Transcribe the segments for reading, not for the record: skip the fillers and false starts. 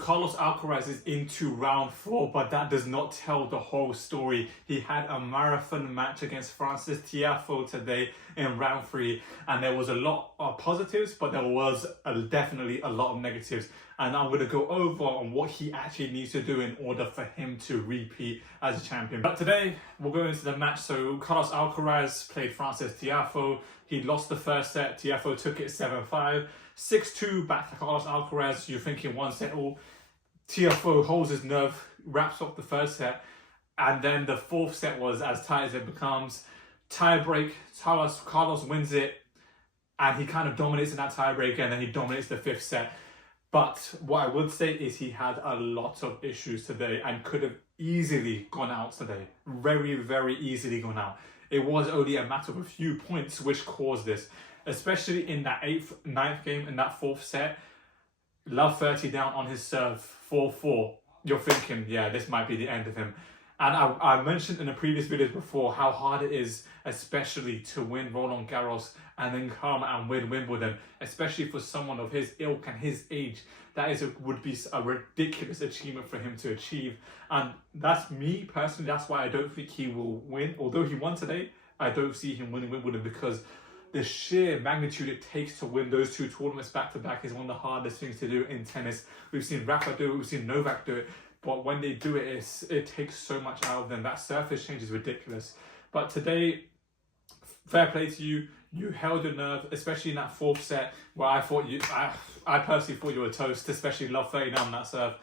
Carlos Alcaraz is into round 4, but that does not tell the whole story. He had a marathon match against Francis Tiafoe today in round 3, and there was a lot of positives, but there was definitely a lot of negatives. And I'm going to go over on what he actually needs to do in order for him to repeat as a champion. But today, we'll go into the match. So Carlos Alcaraz played Francis Tiafoe. He lost the first set. Tiafoe took it 7-5. 6-2 back to Carlos Alcaraz. You're thinking one set all. Tiafoe holds his nerve, wraps up the first set, and then the fourth set was as tight as it becomes. Tie break, Carlos wins it, and he kind of dominates in that tie break, and then he dominates the fifth set. But what I would say is he had a lot of issues today and could have easily gone out today. Very, very easily gone out. It was only a matter of a few points which caused this, especially in that 9th game, in that fourth set. Love 30 down on his serve, 4-4. You're thinking, yeah, this might be the end of him. And I mentioned in the previous videos before how hard it is, especially to win Roland Garros and then come and win Wimbledon, especially for someone of his ilk and his age. That would be a ridiculous achievement for him to achieve. And that's me personally, that's why I don't think he will win. Although he won today, I don't see him winning Wimbledon because the sheer magnitude it takes to win those two tournaments back-to-back is one of the hardest things to do in tennis. We've seen Rafa do it, we've seen Novak do it, but when they do it, it takes so much out of them. That surface change is ridiculous. But today, fair play to you. You held your nerve, especially in that fourth set where I personally thought you were toast, especially Love 39 on that serve.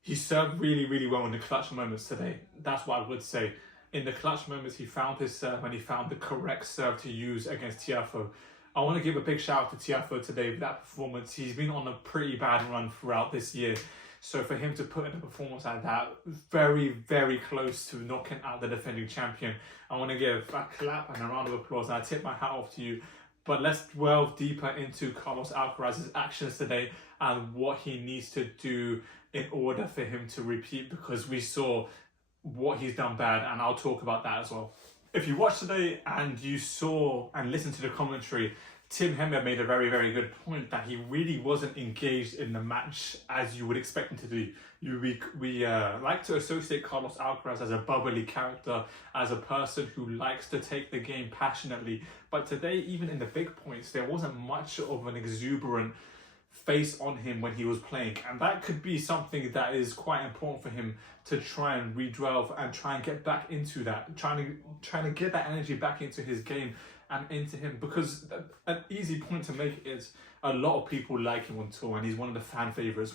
He served really, really well in the clutch moments today. That's what I would say. In the clutch moments, he found his serve and he found the correct serve to use against Tiafoe. I want to give a big shout out to Tiafoe today with that performance. He's been on a pretty bad run throughout this year. So for him to put in a performance like that, very, very close to knocking out the defending champion, I want to give a clap and a round of applause, and I tip my hat off to you. But let's delve deeper into Carlos Alcaraz's actions today and what he needs to do in order for him to repeat, because we saw what he's done bad, and I'll talk about that as well. If you watched today and you saw and listened to the commentary, Tim Hemmer made a very, very good point that he really wasn't engaged in the match as you would expect him to do. We like to associate Carlos Alcaraz as a bubbly character, as a person who likes to take the game passionately. But today, even in the big points, there wasn't much of an exuberant face on him when he was playing, and that could be something that is quite important for him to try and re-delve and try and get back into that, trying to get that energy back into his game and into him, because an easy point to make is a lot of people like him on tour and he's one of the fan favorites.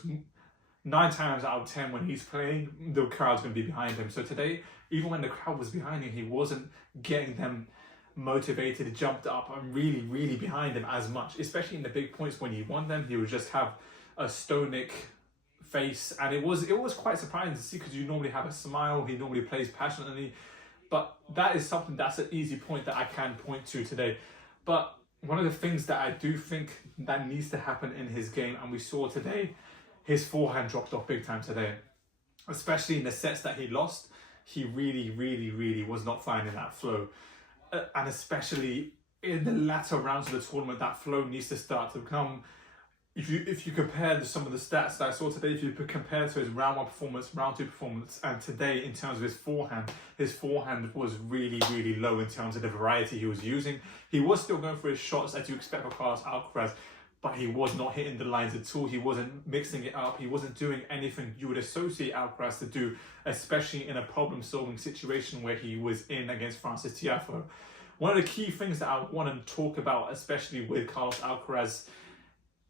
9 times out of 10 when he's playing, the crowd's going to be behind him. So today, even when the crowd was behind him, he wasn't getting them motivated, jumped up and really, really behind him as much, especially in the big points. When he won them, he would just have a stoic face, and it was quite surprising to see, because you normally have a smile, he normally plays passionately, but that is something that's an easy point that I can point to today. But one of the things that I do think that needs to happen in his game, and we saw today, his forehand dropped off big time today, especially in the sets that he lost. He really, really, really was not finding that flow. And especially in the latter rounds of the tournament, that flow needs to start to come. If you compare some of the stats that I saw today, if you compare to his round 1 performance, round 2 performance, and today in terms of his forehand was really, really low in terms of the variety he was using. He was still going for his shots as you expect for Carlos Alcaraz, but he was not hitting the lines at all. He wasn't mixing it up. He wasn't doing anything you would associate Alcaraz to do, especially in a problem-solving situation where he was in against Francis Tiafoe. One of the key things that I want to talk about, especially with Carlos Alcaraz,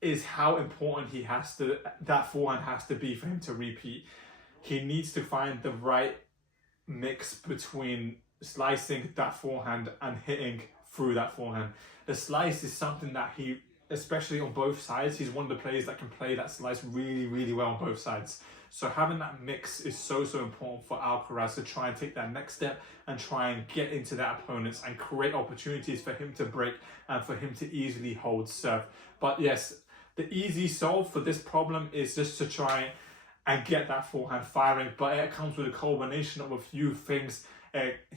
is how important that forehand has to be for him to repeat. He needs to find the right mix between slicing that forehand and hitting through that forehand. The slice is something that he, especially on both sides, he's one of the players that can play that slice really, really well on both sides. So having that mix is so, so important for Alcaraz to try and take that next step and try and get into that opponents and create opportunities for him to break and for him to easily hold serve. But yes, the easy solve for this problem is just to try and get that forehand firing, but it comes with a combination of a few things.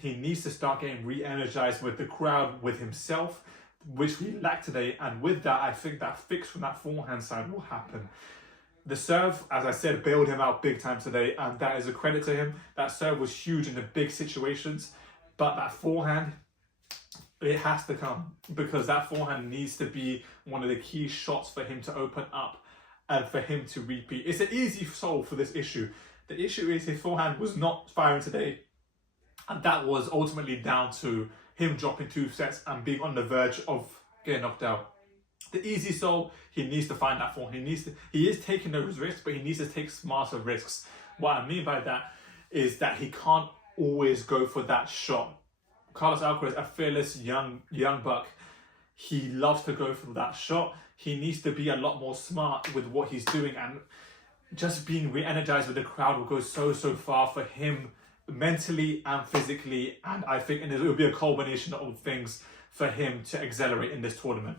He needs to start getting re-energized with the crowd, with himself, which we lacked today, and with that, I think that fix from that forehand side will happen. The serve, as I said, bailed him out big time today, and that is a credit to him. That serve was huge in the big situations, but that forehand, it has to come, because that forehand needs to be one of the key shots for him to open up and for him to repeat. It's an easy solve for this issue. The issue is his forehand was not firing today, and that was ultimately down to him dropping 2 sets and being on the verge of getting knocked out. The easy solve, he needs to find that forehand. He is taking those risks, but he needs to take smarter risks. What I mean by that is that he can't always go for that shot. Carlos Alcaraz, a fearless young buck, he loves to go for that shot. He needs to be a lot more smart with what he's doing, and just being re-energized with the crowd will go so far for him mentally and physically, and I think it will be a culmination of things for him to accelerate in this tournament.